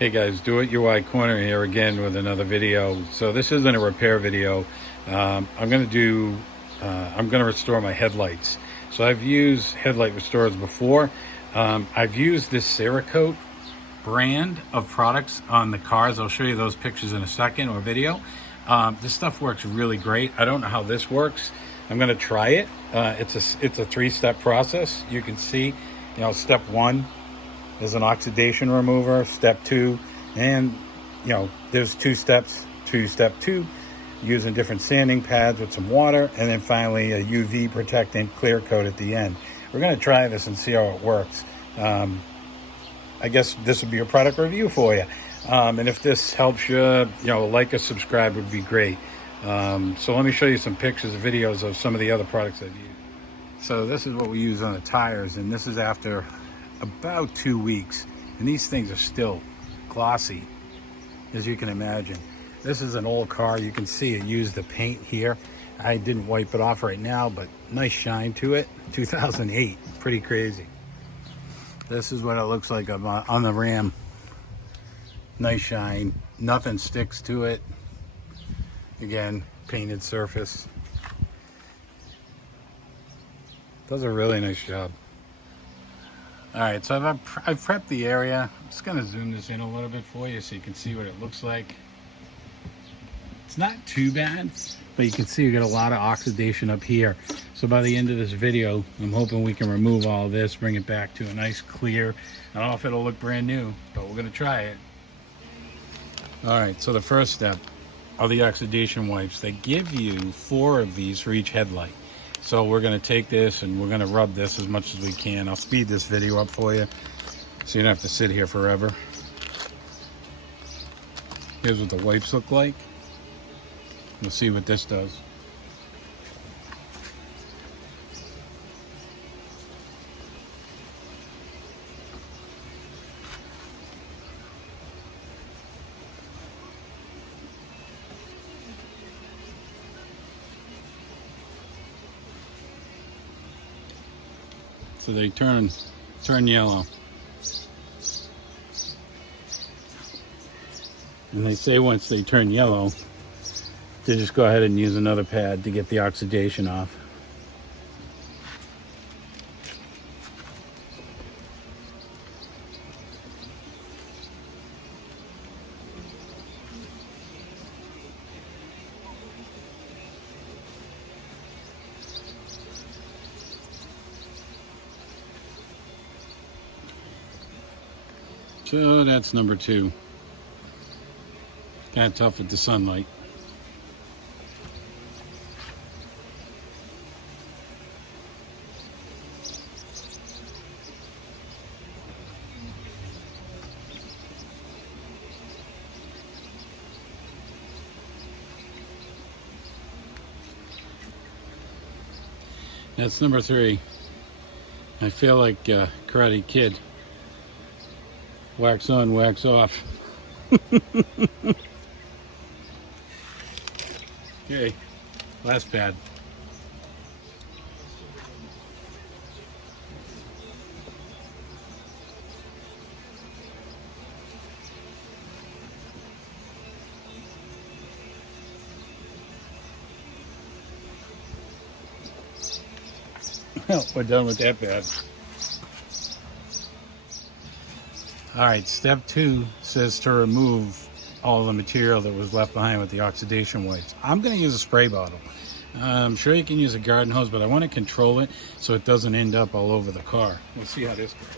Hey guys, DoItYourway Corner here again with another video. So this isn't a repair video. I'm gonna restore my headlights. So I've used headlight restorers before. I've used this Cerakote brand of products on the cars. I'll show you those pictures in a second or video. This stuff works really great. I don't know how this works. I'm gonna try it. It's a three-step process. You can see, step one. There's an oxidation remover, step two, and there's two steps to step two, using different sanding pads with some water, and then finally a UV protectant clear coat at the end. We're going to try this and see how it works. I guess this would be a product review for you. And if this helps you, like or subscribe would be great. So let me show you some pictures and videos of some of the other products I've used. So this is what we use on the tires, and this is after about 2 weeks, and these things are still glossy, as you can imagine. This is an old car. You can see it used the paint here. I didn't wipe it off right now, but nice shine to it. 2008, pretty crazy. This is what it looks like on the Ram. Nice shine, nothing sticks to it. Again, painted surface. Does a really nice job. All right, so I've prepped the area. I'm just gonna zoom this in a little bit for you so you can see what it looks like. It's not too bad, but you can see we got a lot of oxidation up here. So by the end of this video, I'm hoping we can remove all this, bring it back to a nice clear. I don't know if it'll look brand new, but we're gonna try it. All right, so the first step are the oxidation wipes. They give you 4 of these for each headlight. So we're going to take this and we're going to rub this as much as we can. I'll speed this video up for you so you don't have to sit here forever. Here's what the wipes look like. We'll see what this does. So they turn yellow. And they say once they turn yellow, to just go ahead and use another pad to get the oxidation off. So that's number 2. Kind of tough with the sunlight. That's number 3. I feel like Karate Kid. Wax on, wax off. Okay, last pad. Well, we're done with that pad. All right, step 2 says to remove all the material that was left behind with the oxidation wipes. I'm going to use a spray bottle. I'm sure you can use a garden hose, but I want to control it so it doesn't end up all over the car. We'll see how this goes.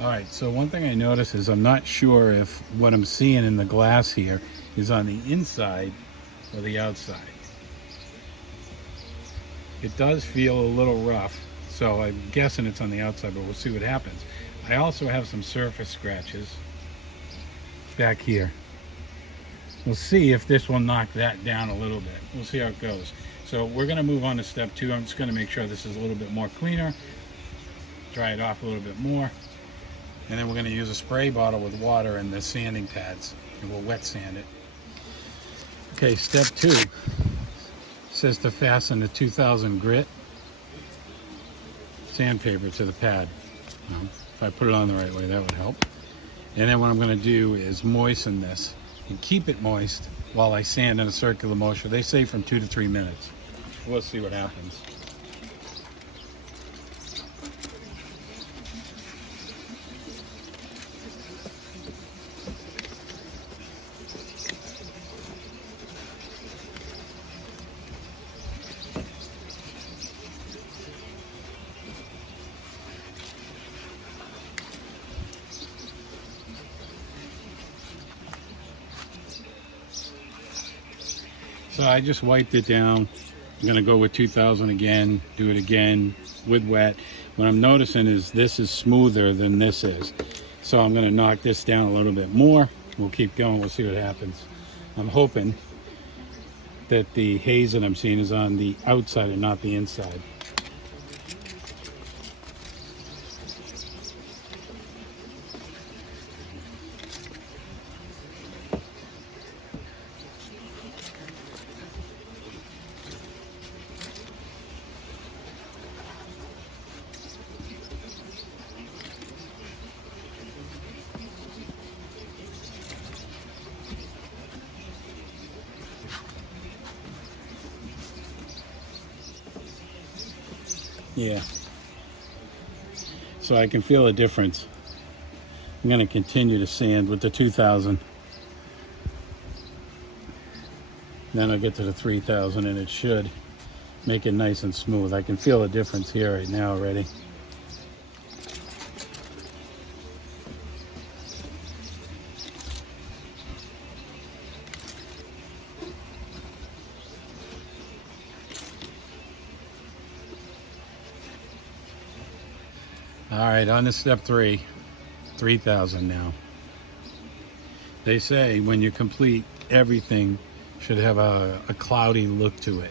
All right, so one thing I notice is I'm not sure if what I'm seeing in the glass here is on the inside or the outside. It does feel a little rough, so I'm guessing it's on the outside, but we'll see what happens. I also have some surface scratches back here. We'll see if this will knock that down a little bit. We'll see how it goes. So we're gonna move on to step 2. I'm just gonna make sure this is a little bit more cleaner. dry it off a little bit more. And then we're going to use a spray bottle with water and the sanding pads, and we'll wet sand it. Okay, step 2 says to fasten the 2000 grit sandpaper to the pad. If I put it on the right way, that would help. And then what I'm going to do is moisten this and keep it moist while I sand in a circular motion. They say from 2 to 3 minutes. We'll see what happens. So I just wiped it down. I'm gonna go with 2000 again, do it again with wet. What I'm noticing is this is smoother than this is. So I'm gonna knock this down a little bit more. We'll keep going, we'll see what happens. I'm hoping that the haze that I'm seeing is on the outside and not the inside. Yeah. So I can feel a difference. I'm going to continue to sand with the 2000. Then I'll get to the 3000 and it should make it nice and smooth. I can feel a difference here right now already. All right, on to step 3, 3000 now. They say when you complete, everything should have a cloudy look to it.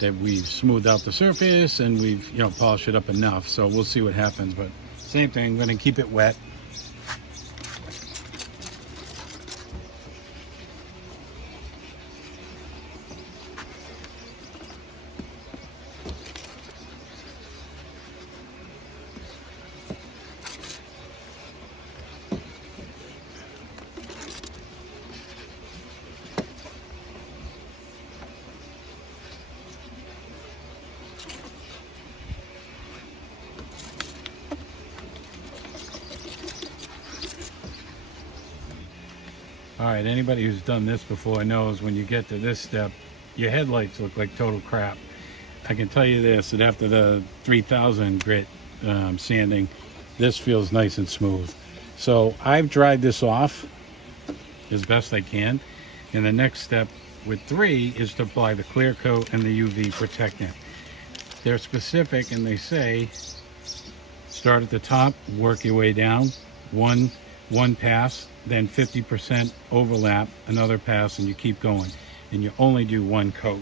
That we've smoothed out the surface and we've, polished it up enough. So we'll see what happens, but same thing, I'm gonna keep it wet. All right, anybody who's done this before knows when you get to this step, your headlights look like total crap. I can tell you this, that after the 3000 grit sanding, this feels nice and smooth. So I've dried this off as best I can. And the next step with 3 is to apply the clear coat and the UV protectant. They're specific and they say, start at the top, work your way down, one pass, then 50% overlap, another pass, and you keep going. And you only do 1 coat.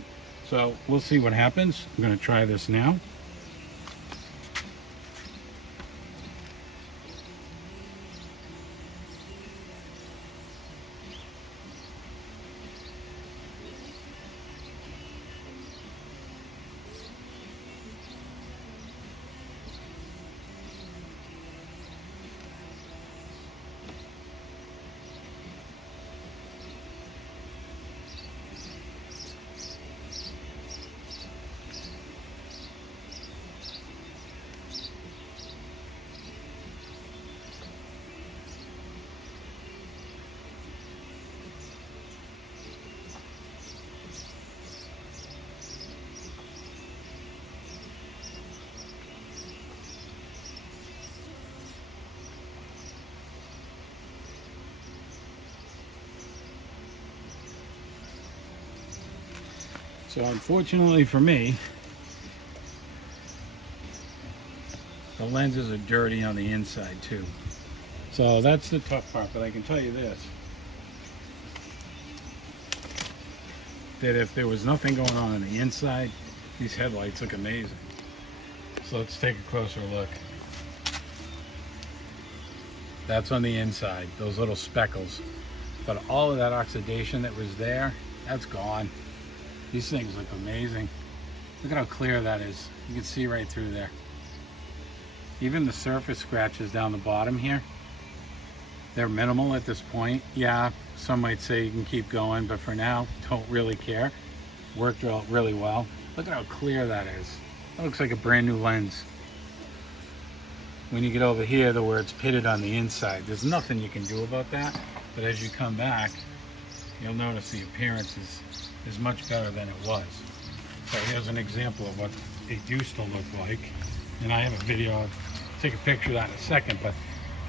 So we'll see what happens. I'm going to try this now. So unfortunately for me, the lenses are dirty on the inside too. So that's the tough part, but I can tell you this, that if there was nothing going on the inside, these headlights look amazing. So let's take a closer look. That's on the inside, those little speckles. But all of that oxidation that was there, that's gone. These things look amazing. Look at how clear that is. You can see right through there. Even the surface scratches down the bottom here, they're minimal at this point. Yeah, some might say you can keep going, but for now, don't really care. Worked out really well. Look at how clear that is. That looks like a brand new lens. When you get over here to where it's pitted on the inside, there's nothing you can do about that. But as you come back, you'll notice the appearance is much better than it was. So here's an example of what it used to look like. And I have a video, I'll take a picture of that in a second, but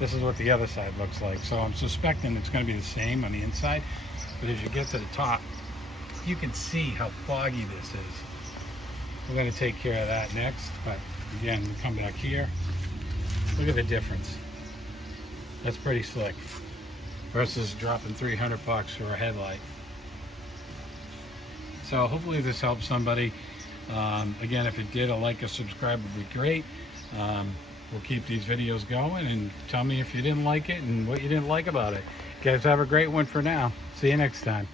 this is what the other side looks like. So I'm suspecting it's going to be the same on the inside. But as you get to the top, you can see how foggy this is. We're going to take care of that next. But again, we come back here. Look at the difference. That's pretty slick. Versus dropping 300 bucks for a headlight. So hopefully this helps somebody. Again, if it did, a like, a subscribe would be great. We'll keep these videos going, and tell me if you didn't like it and what you didn't like about it. Guys, have a great one for now. See you next time.